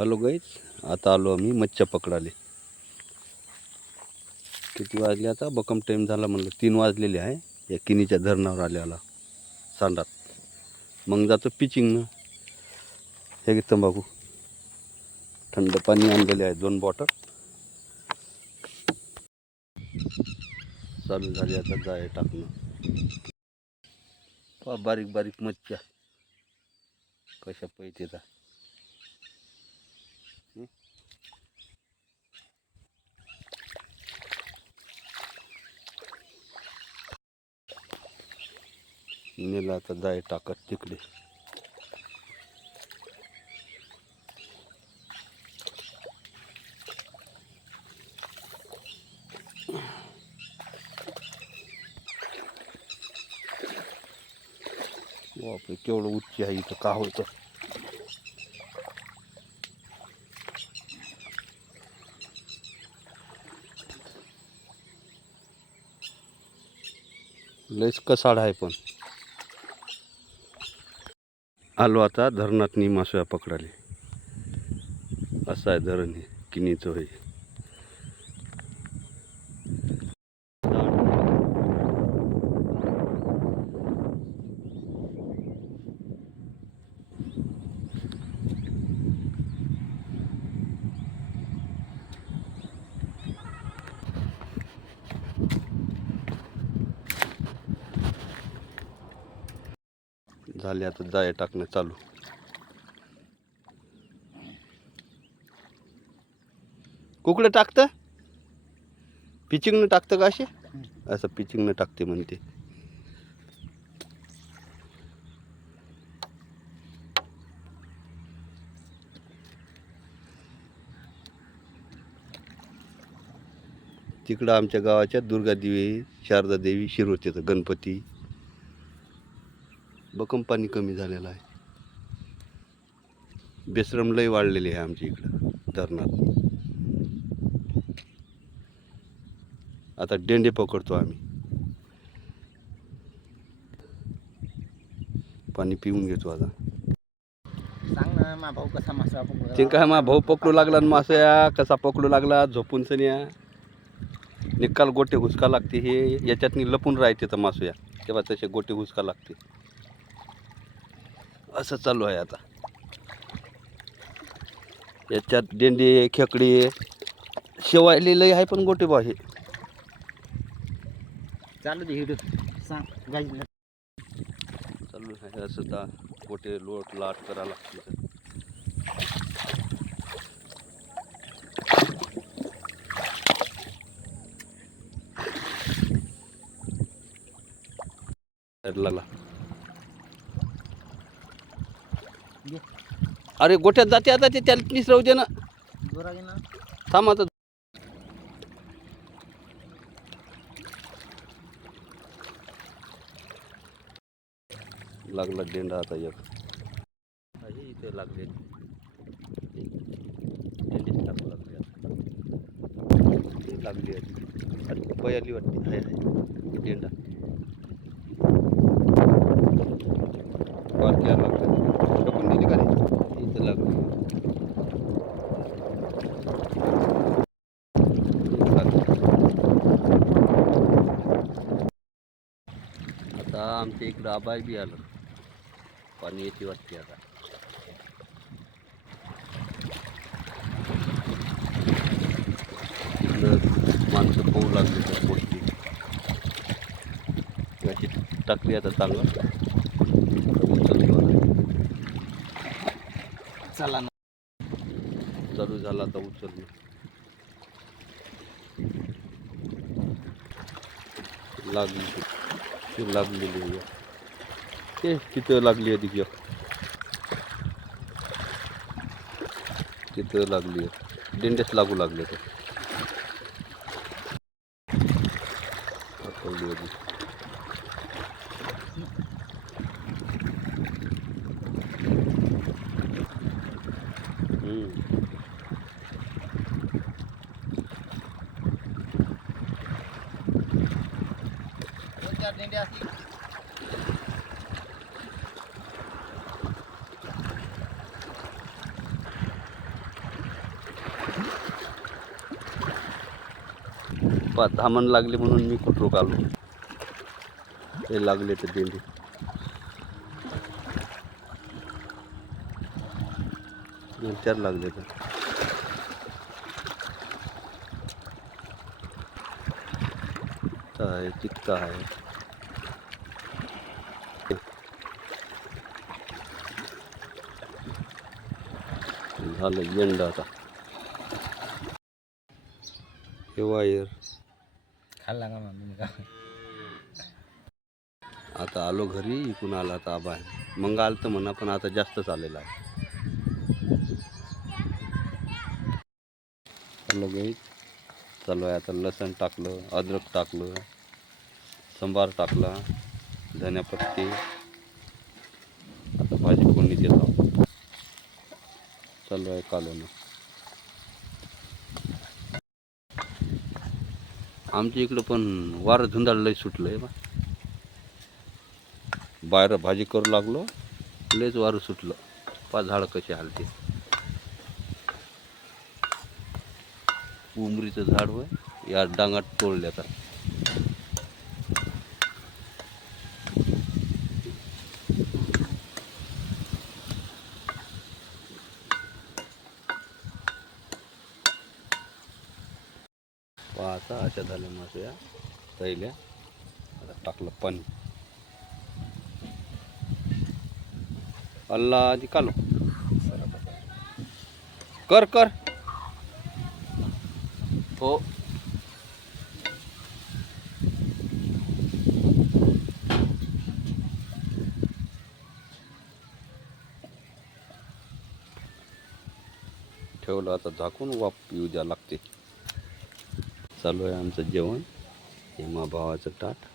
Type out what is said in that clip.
Hello guys, आता आलो आम्ही मच्छ्या पकडाले. किती वाजले आता? बकम टाईम झाला म्हणलं 3 वाजलेले आहे. या किनीच्या धरणावर आल्याला सांडात. मग जातो पिचिंगनं. हे घे तंबाखू, थंड पाणी आणलेले आहे 2 बॉटल. चालू झाली आता जाळे टाकणं. बारीक बारीक मच्छ्या कशा पैसे येतात. नेला आता जाळे टाकत तिकडे. बापरे, केवढं उच्च आहे इथं. का होतं लयच कसाड आहे. पण आलो आता धरणात मासोया पकडाले. असं आहे धरण हे किनीचं होय. झाले आता जाळे टाकणं चालू. कुकडे टाकतं? पिचिंगनं टाकतं का? असे असं पिचिंगनं टाकते म्हणते. तिकडं आमच्या गावाच्या दुर्गादेवी, शारदादेवी, शिरोतेचं गणपती. बकम पाणी कमी झालेलं आहे. बेसरम लय वाढलेली आहे आमच्या इकडं धरणात. आता डेंडे पकडतो आम्ही. पाणी पिऊन घेतो आता. सांग ना मा भाऊ कसा मासा पकडू. ते काय मा भाऊ पकडू लागला मासया कसा पकडू लागला. झोपून सन्या निकाल गोटे हुसका लागते. हे याच्यातनी लपून राहते तर मासोया तेव्हा तसे गोटे हुसका लागते. असं चालू आहे आता. याच्यात डेंडे, खेकडे, शेवायले लय आहे. पण गोटे बा हे चालू दे हिडू. सांग गाई चालू आहे असं. गोटे लोट लाट करा लागते. लागला. अरे गोठ्यात जाते आता. ते त्याला प्लीज राहू दे ना. थांब आता. लागला डेंडा आता एक. इथे लागले डेंडीच टाकू लागले आता. लागली अरे पयाली वाटते. आहे डेंडा वाटल्या लागला. टाकून दिली का नाही. इथं लागली. आता आमच्या इकडं आबाय बी आलं. पाणी येते वाटते आता. माणसं पोहू लागली तर पोटली याची टाकली आता. चांगलं उचलतो चला ना. चालू झाला आता उचलणं. लागलेली आहे. ते तिथं लागली आहे. तिथं लागली आहे. डेंडेच लागू लागले तर धामण लागली म्हणून मी कुठं आलो. ते लागले तर दिंडी. चार लागले तर आहे तितका आहे. झालं एंड आता. हे वायर खाल्ला का मग का आता आलो घरी. इकून आला आता आबा आहे. मग आलं तर म्हणा पण आता जास्तच आलेला आहे. लगेच चालू आहे आता. लसण टाकलं, अद्रक टाकलं, संबार टाकला, धन्यापत्ती. आता भाजी फोडणी देतो. चालू आहे कालवण. आमच्या इकडं पण वारं धुंदाळ लय सुटलंय बा. बाहेर भाजी करू लागलो, लयच वारं सुटलं. पा झाडं कशी हालते. उमरीचं झाड होय, या डांगात तोडले आता. आता अशा झाल्या मासे तैल्या. आता टाकलं पाणी. अल्ला आधी कालो कर कर हो. ठेवलं आता झाकून. वाफ येऊ द्या लागते. चालू आहे आमचं जेवण. हे मा भावाचं ताट.